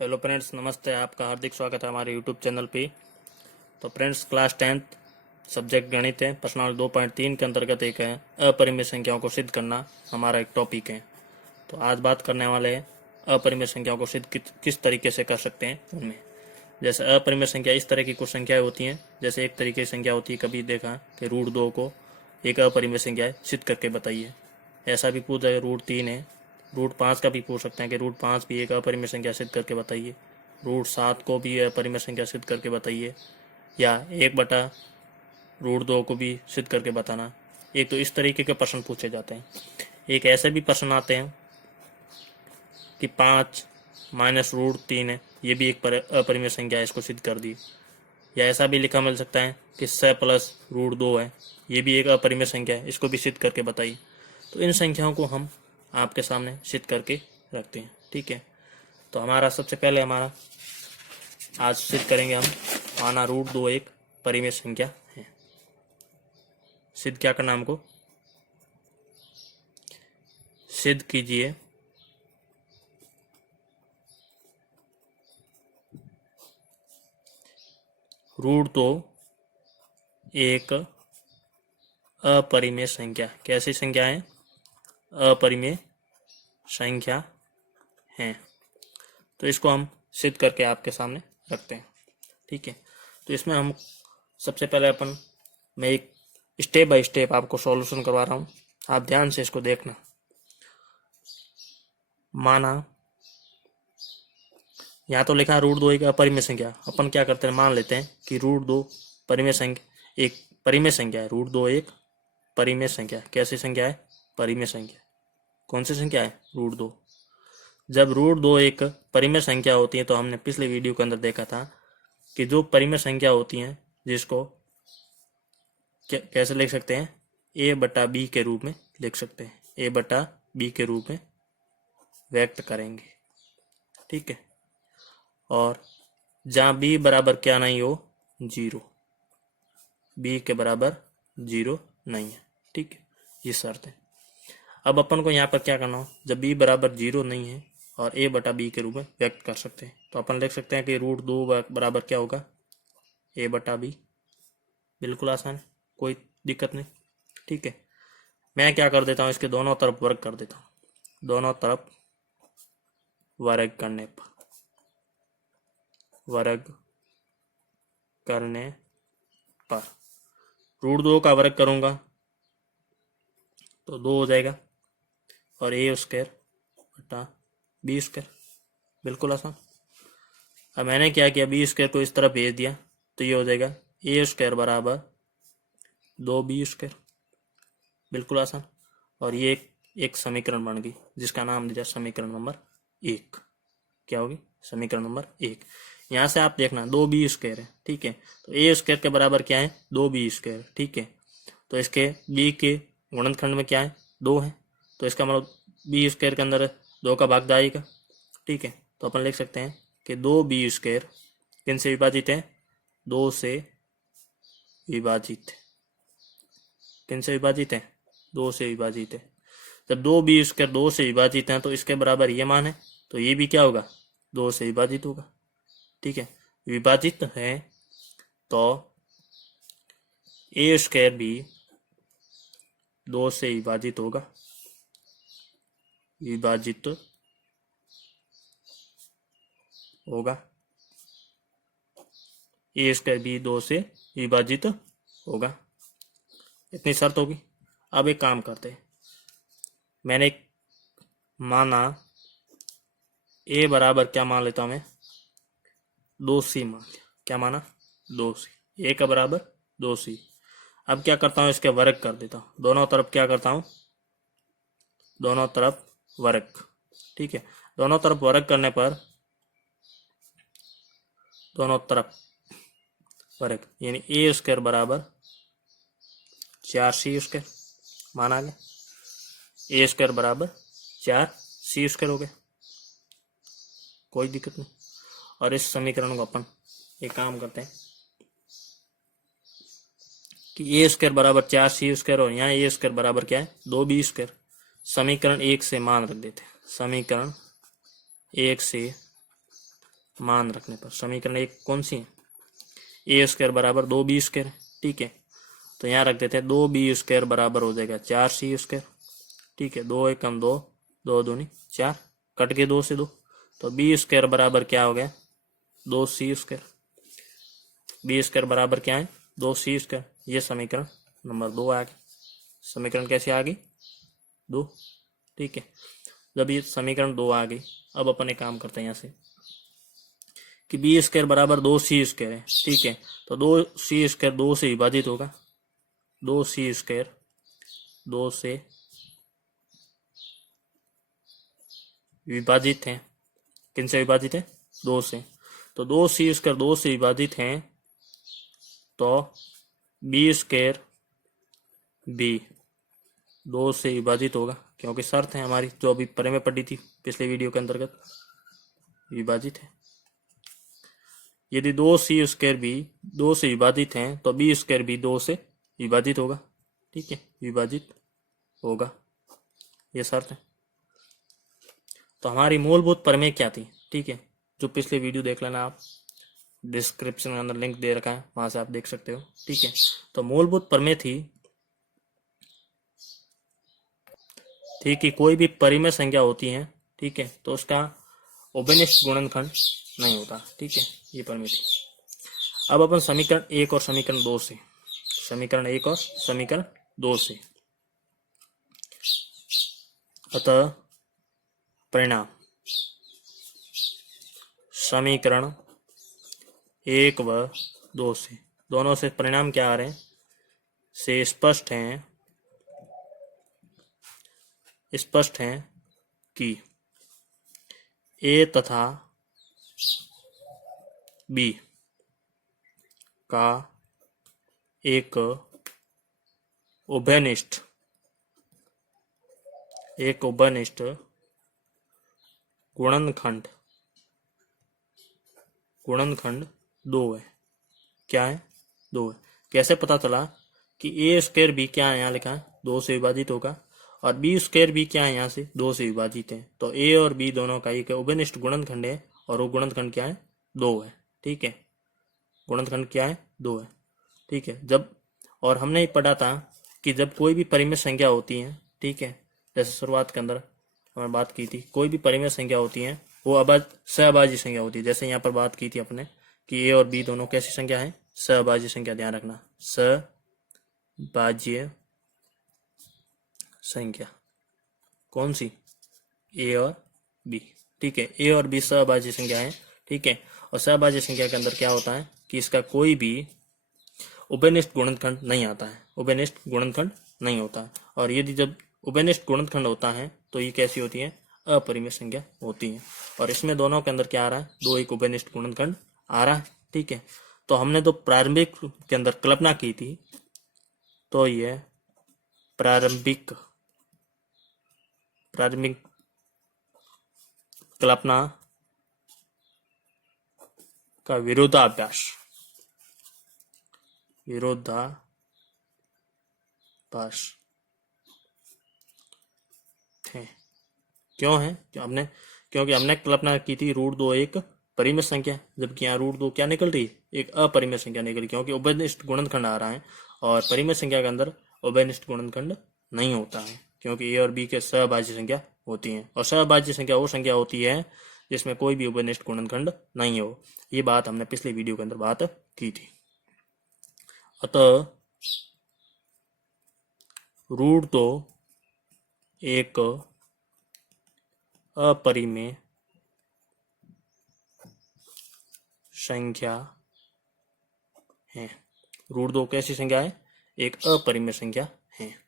Hello friends, नमस्ते। आपका हार्दिक स्वागत है हमारे यूट्यूब चैनल पे। तो फ्रेंड्स, क्लास 10th सब्जेक्ट गणित है, प्रश्नावली 2.3 के अंतर्गत एक है अपरिमेय संख्याओं को सिद्ध करना, हमारा एक टॉपिक है। तो आज बात करने वाले हैं अपरिमेय संख्याओं को सिद्ध किस तरीके से कर सकते हैं उनमें। जैसे अपरिमेय संख्या इस तरह की कुछ संख्याएं होती हैं। जैसे एक तरीके की संख्या होती है, कभी देखा कि √2 को एक अपरिमेय संख्या है, सिद्ध करके बताइए। ऐसा भी पूछा है √3 है। √5 का भी पूछ सकते हैं कि √5 भी एक अपरिमेय संख्या सिद्ध करके बताइए। √7 को भी अपरिमेय संख्या सिद्ध करके बताइए, या 1/√2 को भी सिद्ध करके बताना। एक तो इस तरीके के प्रश्न पूछे जाते हैं। एक ऐसे भी प्रश्न आते हैं कि 5 माइनस √3 है, ये भी एक अपरिमेय संख्या है, इसको सिद्ध कर दी। या ऐसा भी लिखा मिल सकता है कि 6 प्लस √2 है, ये भी एक अपरिमेय संख्या है, इसको भी सिद्ध करके बताइए। तो इन संख्याओं को हम आपके सामने सिद्ध करके रखते हैं। ठीक है, तो हमारा सबसे पहले आज सिद्ध करेंगे हम, माना √2 एक परिमेय संख्या है। सिद्ध क्या करना हमको, सिद्ध कीजिए √2 एक अपरिमेय संख्या। कैसी संख्या है? अपरिमेय संख्या है। तो इसको हम सिद्ध करके आपके सामने रखते हैं। ठीक है, तो इसमें हम सबसे पहले मैं एक स्टेप बाय स्टेप आपको सॉल्यूशन करवा रहा हूँ, आप ध्यान से इसको देखना। माना यहाँ तो लिखा है √2 एक अपरिमेय संख्या। अपन क्या करते हैं, मान लेते हैं कि √2 परिमेय संख्या, एक परिमेय संख्या है। √2 एक परिमेय संख्या। कैसी संख्या है? परिमेय संख्या। कौन सी संख्या है? √2। जब √2 एक परिमेय संख्या होती है तो हमने पिछले वीडियो के अंदर देखा था कि जो परिमेय संख्या होती हैं, जिसको कैसे लिख सकते हैं, a/b के रूप में लिख सकते हैं। a/b के रूप में व्यक्त करेंगे। ठीक है, और जहाँ b बराबर क्या नहीं हो, 0, b के बराबर 0 नहीं है। ठीक है, ये शर्त है। अब अपन को यहाँ पर क्या करना हो, जब b बराबर 0 नहीं है और a/b के रूप में व्यक्त कर सकते हैं, तो अपन लिख सकते हैं कि √2 बराबर क्या होगा, a/b। बिल्कुल आसान है, कोई दिक्कत नहीं। ठीक है, मैं क्या कर देता हूँ, इसके दोनों तरफ वर्ग कर देता हूँ। दोनों तरफ वर्ग करने पर √2 का वर्ग करूंगा तो 2 हो जाएगा, और a² / b²। बिल्कुल आसान। अब मैंने क्या किया, b² को इस तरफ भेज दिया, तो ये हो जाएगा a² बराबर 2b²। बिल्कुल आसान। और ये एक समीकरण बन गई, जिसका नाम दिया समीकरण नंबर 1। क्या होगी? समीकरण नंबर 1। यहाँ से आप देखना 2b² है। ठीक है, तो a² के बराबर क्या है? 2b²। ठीक है, तो इसके b के गुणनखंड में क्या है? 2 है, तो इसका मतलब b² के अंदर 2 का भाग आएगा। ठीक है, तो अपन लिख सकते हैं कि 2b² किन से विभाजित है? 2 से विभाजित। किन से विभाजित है? 2 से विभाजित है। जब 2b² 2 से विभाजित है तो इसके बराबर ये मान है, तो ये भी क्या होगा? 2 से विभाजित होगा। ठीक है, विभाजित है तो a² भी 2 से विभाजित होगा। विभाजित होगा, a² भी 2 से विभाजित होगा। इतनी शर्त होगी। अब एक काम करते हैं, मैंने माना a बराबर क्या मान लेता हूं मैं? 2c मान लिया। क्या माना? 2c। a का बराबर 2c। अब क्या करता हूं, इसके वर्ग कर देता हूं। दोनों तरफ क्या करता हूं? दोनों तरफ वर्ग। ठीक है, दोनों तरफ वर्ग करने पर दोनों तरफ वर्ग, यानी a² बराबर 4c²। माना गया a² बराबर 4c² हो गया, कोई दिक्कत नहीं। और इस समीकरण को अपन एक काम करते हैं कि a² बराबर 4c² और यहाँ a² बराबर क्या है? 2b²। समीकरण 1 से मान रख देते हैं। समीकरण 1 से मान रखने पर समीकरण एक कौन सी है, ए स्क्वायर बराबर 2b², ठीक है। तो यहाँ रख देते हैं 2b² बराबर हो जाएगा 4c², ठीक है। 2 एकम 2, 2 दूनी 4, कट के 2 से 2, तो b² बराबर क्या हो गया 2c²। b² बराबर क्या है 2c²। ये समीकरण नंबर 2 आ गई। समीकरण कैसे आ गई 2, ठीक है। जब ये समीकरण 2 आ गई, अब अपन एक काम करते हैं यहाँ से कि b² बराबर 2c² है, ठीक है। तो 2c² 2 से विभाजित होगा, 2c² 2 से विभाजित है, किन से विभाजित है 2 से। तो 2c² 2 से विभाजित है, तो b² भी 2 से विभाजित होगा, क्योंकि शर्त है हमारी जो अभी परे में पढ़ी थी पिछले वीडियो के अंतर्गत, विभाजित है। यदि 2c² भी 2 से विभाजित है तो b² भी 2 से विभाजित होगा, ठीक है, विभाजित होगा, ये शर्त है। तो हमारी मूलभूत प्रमेय क्या थी, ठीक है, जो पिछले वीडियो देख लेना आप, डिस्क्रिप्शन में अंदर लिंक दे रखा है, वहां से आप देख सकते हो, ठीक है। तो मूलभूत प्रमेय थी कि कोई भी परिमेय संख्या होती है, ठीक है, तो उसका उभयनिष्ठ गुणनखंड नहीं होता, ठीक है, ये प्रमेय थी। अब अपन समीकरण 1 और समीकरण 2 से, समीकरण 1 और समीकरण 2 से, अतः परिणाम समीकरण 1 व 2 से, दोनों से परिणाम क्या आ रहे हैं से स्पष्ट हैं कि ए तथा बी का एक उभयनिष्ठ गुणनखंड 2 है। क्या है 2 है। कैसे पता चला कि a² भी क्या है, यहाँ लिखा है 2 से विभाजित होगा, और b² भी क्या है, यहाँ से 2 से विभाजित है। तो a और b दोनों का एक उभयनिष्ठ गुणनखंड है, और वो गुणनखंड क्या है 2 है, ठीक है, गुणनखंड क्या है 2 है, ठीक है। जब और हमने पढ़ा था कि जब कोई भी परिमेय संख्या होती है, ठीक है, जैसे शुरुआत के अंदर हमने बात की थी, कोई भी परिमेय संख्या होती है वो सहभाज्य संख्या होती है। जैसे यहाँ पर बात की थी अपने कि ए और बी दोनों कैसी संख्या है, सहभाज्य संख्या, ध्यान रखना, सहभाज्य संख्या कौन सी, ए और बी, ठीक है, ए और बी सहभाज्य संख्या है, ठीक है। और सहभाज्य संख्या के अंदर क्या होता है कि इसका कोई भी उभयनिष्ठ गुणनखंड नहीं आता है, उभयनिष्ठ गुणनखंड नहीं होता है। और यदि जब उभयनिष्ठ गुणनखंड होता है तो ये कैसी होती है, अपरिमेय संख्या होती है। और इसमें दोनों के अंदर क्या आ रहा है, 2 एक उभयनिष्ठ गुणनखंड आ रहा है, ठीक है। तो हमने तो प्रारंभिक के अंदर कल्पना की थी, तो ये प्रारंभिक कल्पना का विरोधाभास है। क्यों है, क्योंकि हमने कल्पना की थी √2 एक परिमेय संख्या, जबकि यहाँ √2 क्या निकल रही है, एक अपरिमेय संख्या निकली, क्योंकि उभयनिष्ठ गुणनखंड आ रहा है, और परिमेय संख्या के अंदर उभयनिष्ठ गुणनखंड नहीं होता है, क्योंकि ए और बी के सहभाज्य संख्या होती है। और सहभाज्य संख्या वो संख्या होती है जिसमें कोई भी उभयनिष्ठ गुणनखंड नहीं हो। ये बात हमने पिछले वीडियो के अंदर बात की थी। अतः √2 एक अपरिमेय संख्या है। √2 कैसी संख्या है, एक अपरिमेय संख्या है।